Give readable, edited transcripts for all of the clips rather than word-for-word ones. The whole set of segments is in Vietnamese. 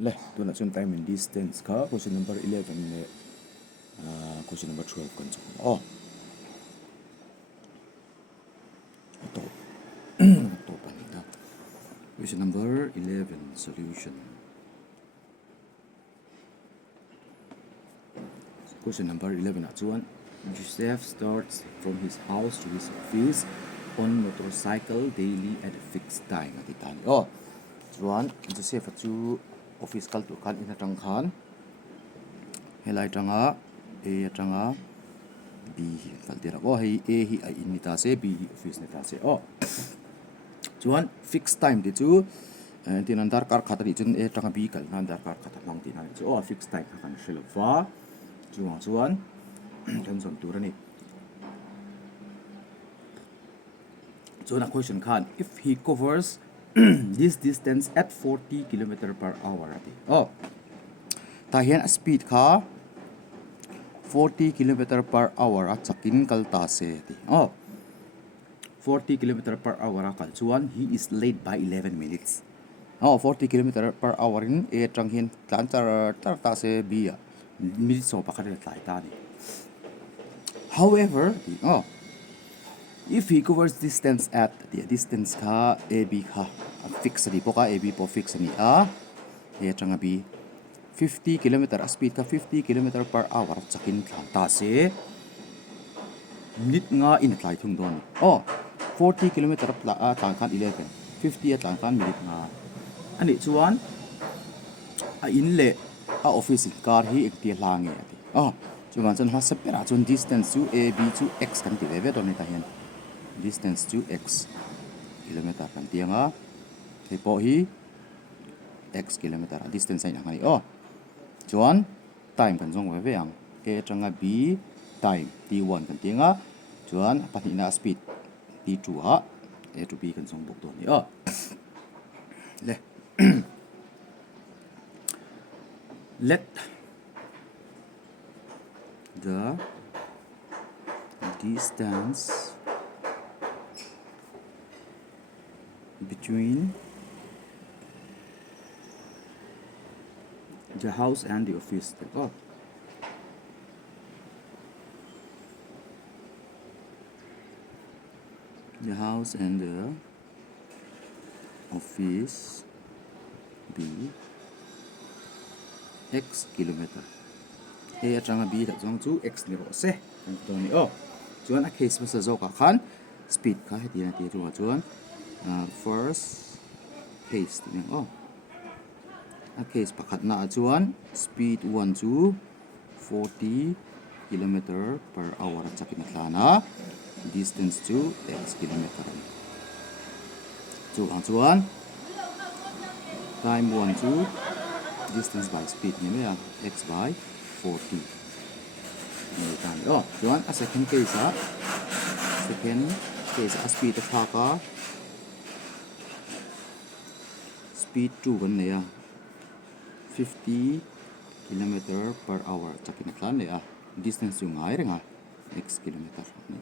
le tu na chun time and distance kha question number 11 le question number 12 kan chu to to pani da question number 11 solution. Question number 11 at one. Joseph starts from his house to his office on motorcycle daily at a fixed time at the time. One Joseph at two office kal tu kan in atang khan helai tanga a tanga b kal tira hei a hi a in ta se b office ne ta se chuan fixed time ti chu tin andar kar khatari chun a tanga b kal nan dar kar khat mang tin ani chu fixed time kan shilwa chuan kan som turani so the question can if he covers this distance at 40 km/h ta hian speed kha 40 km/h a chakin kalta se ti 40 km/h kal chuan he is late by 11 minutes 40 km/h in a tang hian tlan tar ta se b a minute so pakhat tlai ta ni however if he covers distance at the distance kha ab kha fix di poka ab po fix ni e tanga b 50 km speed ka 50 km/h chakin ta se minute nga in tlai thung don 40 km tlang khan 11 50 tlang khan minute nga ani chuan a in le a office car hi ek ti hlange ati chuan chan ha separa chun distance to ab to x kan ti ve don ni ta hian distance to x kilometer kan tianga he po hi x kilometer distance ai ngai chuan time kan jong ve ang a tanga b time t1 kan tianga chuan pathina speed t2 a to b kan jong bok don ni le let the distance between the house and the office the house and the office be x kilometer a atanga b ta chong chu x ni ro se kan to ni chuan a case masa zo ka khan speed ka he ti na ti chuan first case ni a case pakhat na chuan speed 1 to 40 km/h chakin tlana distance to x kilometer chuan time 1 to distance by speed ni me x by 40 ni tan chuan a second case a speed ka speed 2 kan ne 50 km/h chakin tlan ne distance yung ngai renga x kilometer ni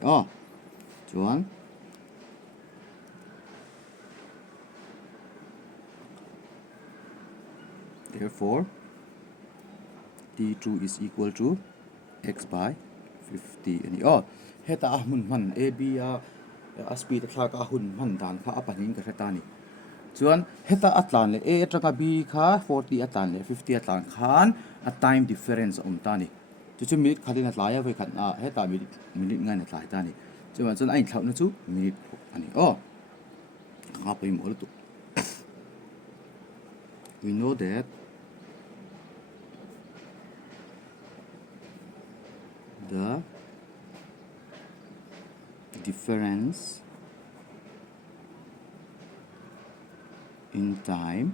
chuan therefore t2 is equal to x by 50 ani heta hun man ab a speed kha ka hun man dan kha apanin ka heta ni chuan heta atlan le a atanga b kha 40 atlan le 50 atlan khan a time difference ta ni chu minute khalina tlaya ve khan heta minute ngai na tlai ta ni chuan ai thlau na chu minute ani nga pai mo tu we know that the difference in time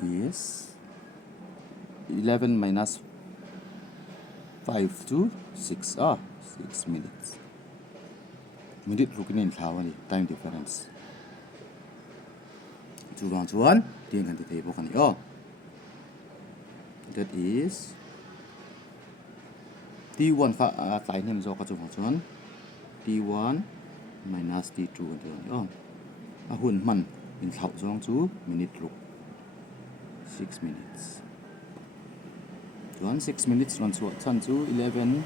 is 11 minus 5 to 6 6 minutes minute rukin thawani time difference chuan tin kan ti thei bo kan that is t1 kha tlai nem zo ka chuan t1 minus t2 thì oh hun man in thảo zong chu minute ruk 6 minutes 6 minutes run chu chan chu 11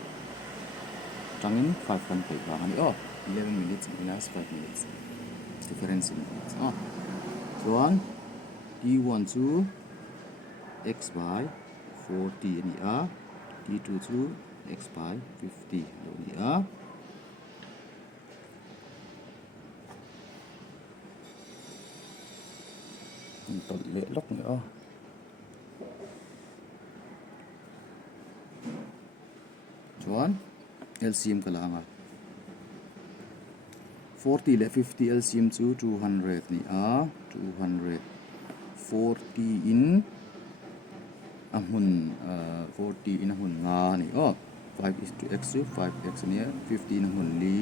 tangin 5 kan pe ba ani oh 11 minutes minus 5 minutes difference in minutes oh t1 chu x by 40 ani t2 chu x by 50 ani tol le lok nữa chuan LCM kalanga 40 le 50 LCM chu 200 ni 200 40 in ahun 40 in ahun nga ni 5 is to x chu 5x ni 50 in ahun li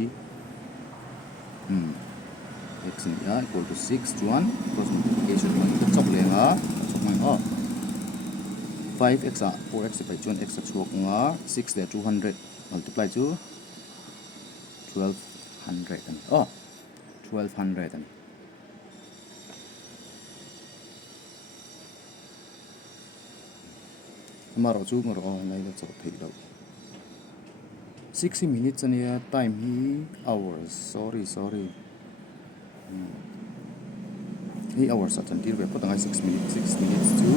x ni equal to 6 chuan cross multiplication man chok lenga chok man 5x 4x by chuan x chok nga 6 le 200 multiply chu 1200 and 1200 and maro chu maro nai la chok thei lo 60 minutes ania time hi hours sorry hi hours at until we put 6 minutes to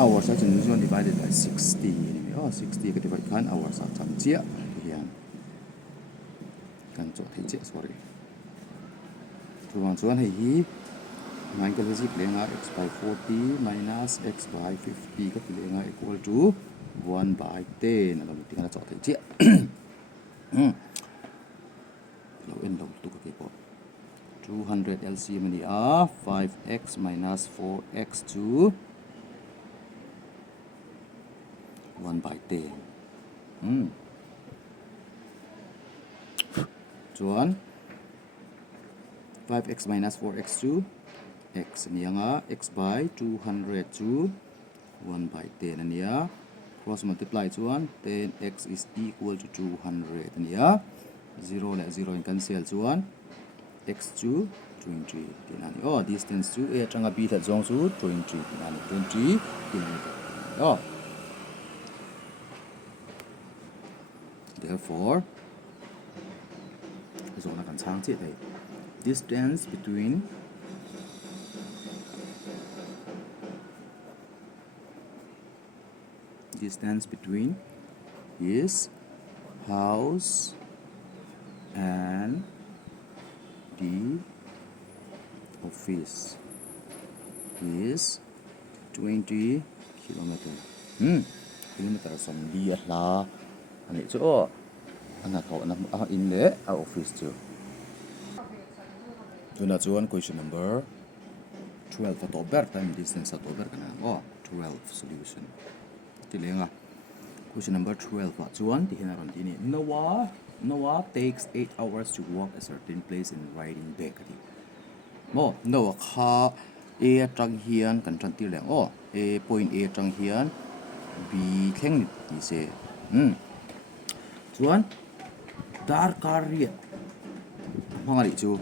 hours at usually divided by 60 60 cái divide kan hours at trăm chia hian kan cho thei che sorry chuan hi nine cái logic lenga x by 40 minus x by 50 cái lenga equal to 1 by 10 là một tiếng là cho thei che lo en lo tu cái bộ 200 LCM ni 5x minus 4x to 1 by 10 chuan 5x minus 4x to x nianga x by 200 to 1 by 10 ania cross multiply chuan 10x is equal to 200 ania 0 la 0 in cancel chuan x to 20 tinani distance to a atanga b tha zong chu 20 tinani 20 km therefore zong na kan chang che thei distance between his house and the office is 20 kilometer kilometer som dia la ani chu ana tho na in le a office chu tuna chuan question number 12 to ber time distance to ber kana 12 solution tilenga question number 12 chuan ti hena ron ti ni Noah takes 8 hours to walk a certain place in riding back ati Noah kha a tang hian kan tran ti leng a point a tang hian b thleng ni se chuan dar car riat mangari chu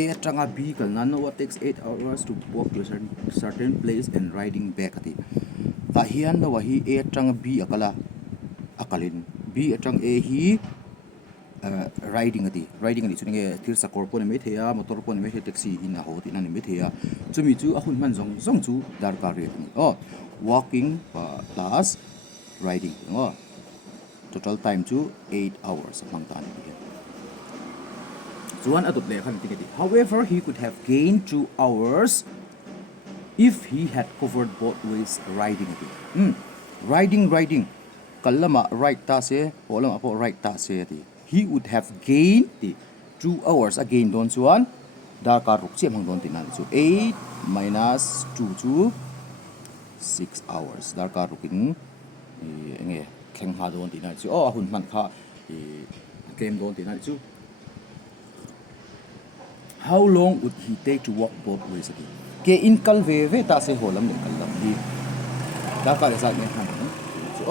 a tanga b kal na Noah takes 8 hours to walk to a certain place and riding back ati ta hian Noah hi a tanga b akala akalin b atang a hi riding ati chuninge thir sakor pon me theya motor pon me the taxi in a hot in an me theya chumi chu ahun man zong chu dar car riat ni walking plus riding total time chu 8 hours among tan ni chuan adut le khan tiketi however he could have gained 2 hours if he had covered both ways riding ati riding kalama right ta se olama po right ta se ati he would have gained the 2 hours again don chuan dar ka ruk chem hang don tinan chu 8 minus 2 chu 6 hours dar ka rukin nge kheng ha don tinan chu hun man kha game don tinan chu how long would he take to walk both ways ati ke in kal ve ta se holam le kalam hi dar ka result ne han chu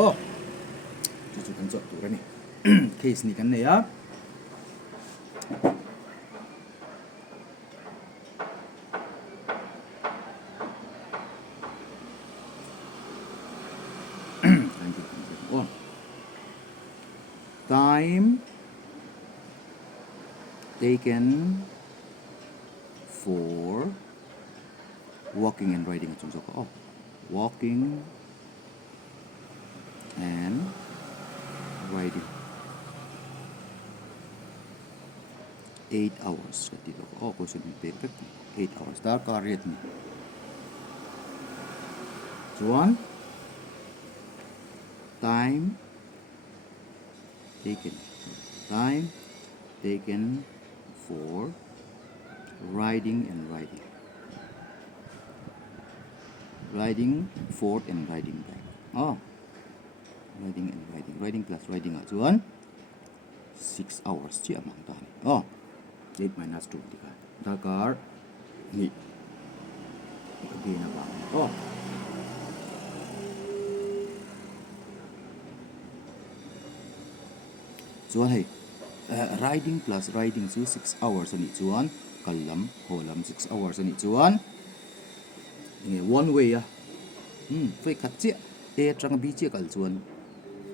chu kan chot tu ni case ni kan ne ya Oh. Time taken for walking and riding. Oh, walking and riding 8 hours. Oh, question paper 8 hours. Dar kariyat ni. One time taken for riding and riding forth and riding back. Oh, riding plus riding at one 6 hours chi amang tan. Oh, 8 minus 2 tika. Dakar ni again na ba. Oh, so hey, riding plus riding so 6 hours on each one. Kalam holam 6 hours on each one. One way ah. Phải khát chia A trăng B chia kal chuan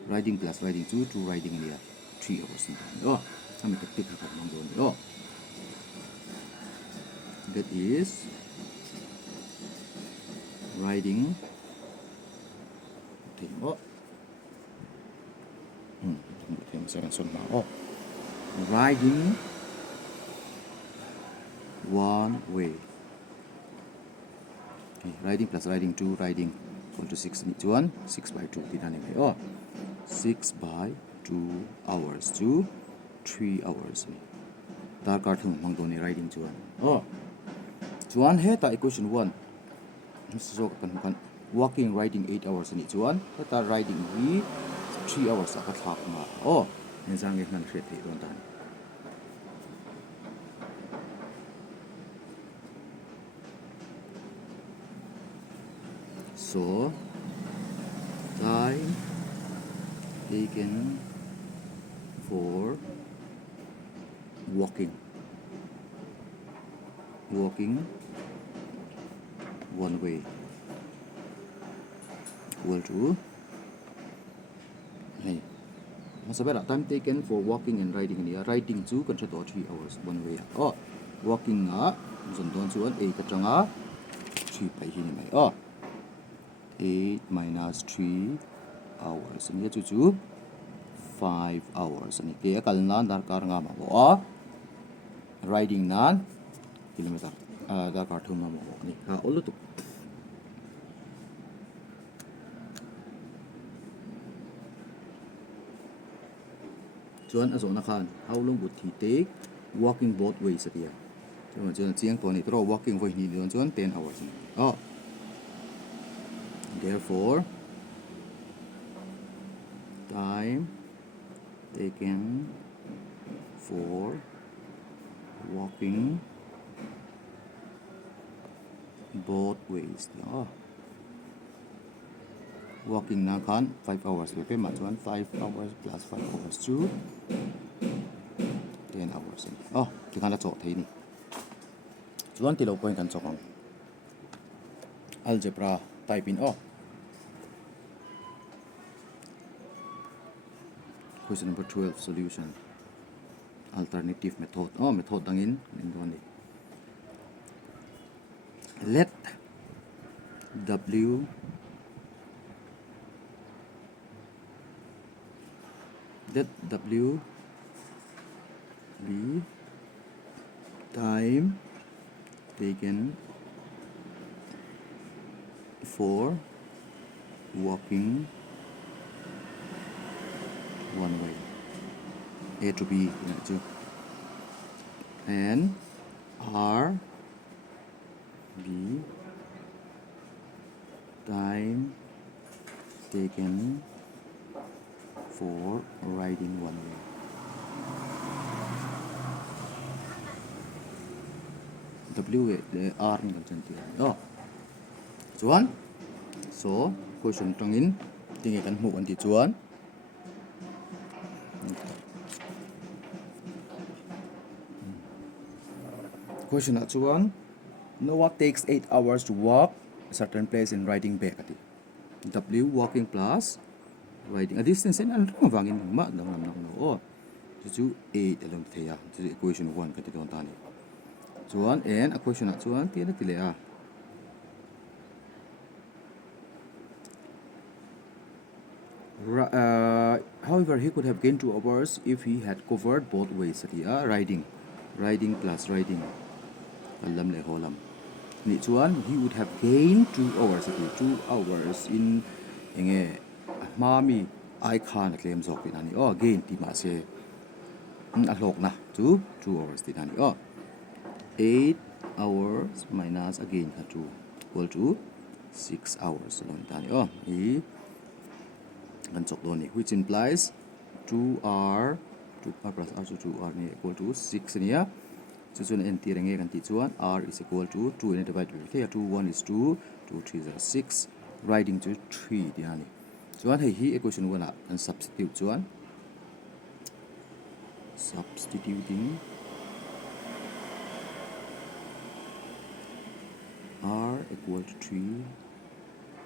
riding plus riding two riding nia 3 hours ni. Oh, kami ka pick up mang don. Oh, that is riding. Oh, oh, riding one way. Okay, riding plus riding two riding equal to 6 each one 6 by 2 oh 6 by 2 hours to 3 hours dar kar thum mang doni riding chuan oh chuan he ta equation 1 so kan walking riding 8 hours ni chuan ta riding we 3 hours ka thak ma oh enzang e nan hre thei ron tan so time taken for walking one way equal to hey masabera time taken for walking and riding ni riding chu kan to 3 hours one way oh walking a zon don chuan a ka tanga 3 pai hi ni mai oh 8 minus 3 hours ni chu 5 hours ni ke kal nan dar kar nga ma bo riding nan kilometer dar kar thum ma bo ni ha olu tu chuan a zona khan how long would he take walking both ways atia chuan chiang to ni tro walking voi ni don chuan 10 hours ni oh therefore time taken for walking both ways oh walking na khan 5 hours we pe ma chuan 5 hours plus 5 hours to 10 hours oh ti khan la chaw thei ni chuan ti lo point kan chawang algebra type in oh question number 12 solution alternative method oh method dangin indoni let w be time taken for walking one way A to B and R B time taken for riding one way W R ni kan chanti oh chuan so question tangin tingi kan hmu an ti chuan question at one. Noah takes 8 hours to walk a certain place and riding back at it. W walking plus riding a distance in and vangin ma no oh to 8 along the equation 1 ka ti don tani. Chuan and a question at chuan ti na ti le a. However, he could have gained 2 hours if he had covered both ways. Riding plus riding. Kalam le holam. Next one, he would have gained 2 hours. 2 hours in mami I can't claim zok dinani. Oh, gain ti ma se. Alok na 2 hours dinani. Oh, 8 hours minus again 2 equal to 6 hours. Oh, which implies 2r plus r to 2r equal to 6 here. So NT and T1 r is equal to 2 and divided by here 2 1 is 2 2 3 is 6 riding to 3 dihani. So he equation 1 and substituting r equal to 3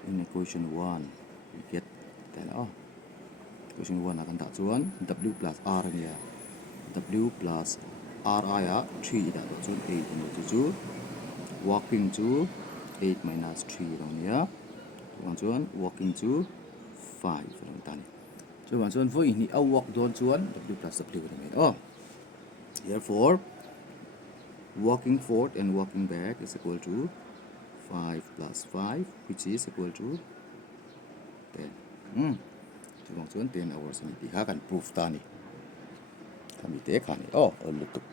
in equation 1 we get then equation 1 akan tak chuan w plus r niya w plus r aya 3 dah chuan 8 ni chu walking to 8 minus 3 dong niya chuan walking to 5 dong tani chuan for ini a walk don chuan w plus w ni therefore walking forward and walking back is equal to 5 plus 5 which is equal to 10 chuan 10 hours ni ti ha kan proof tani kami te khani lutuk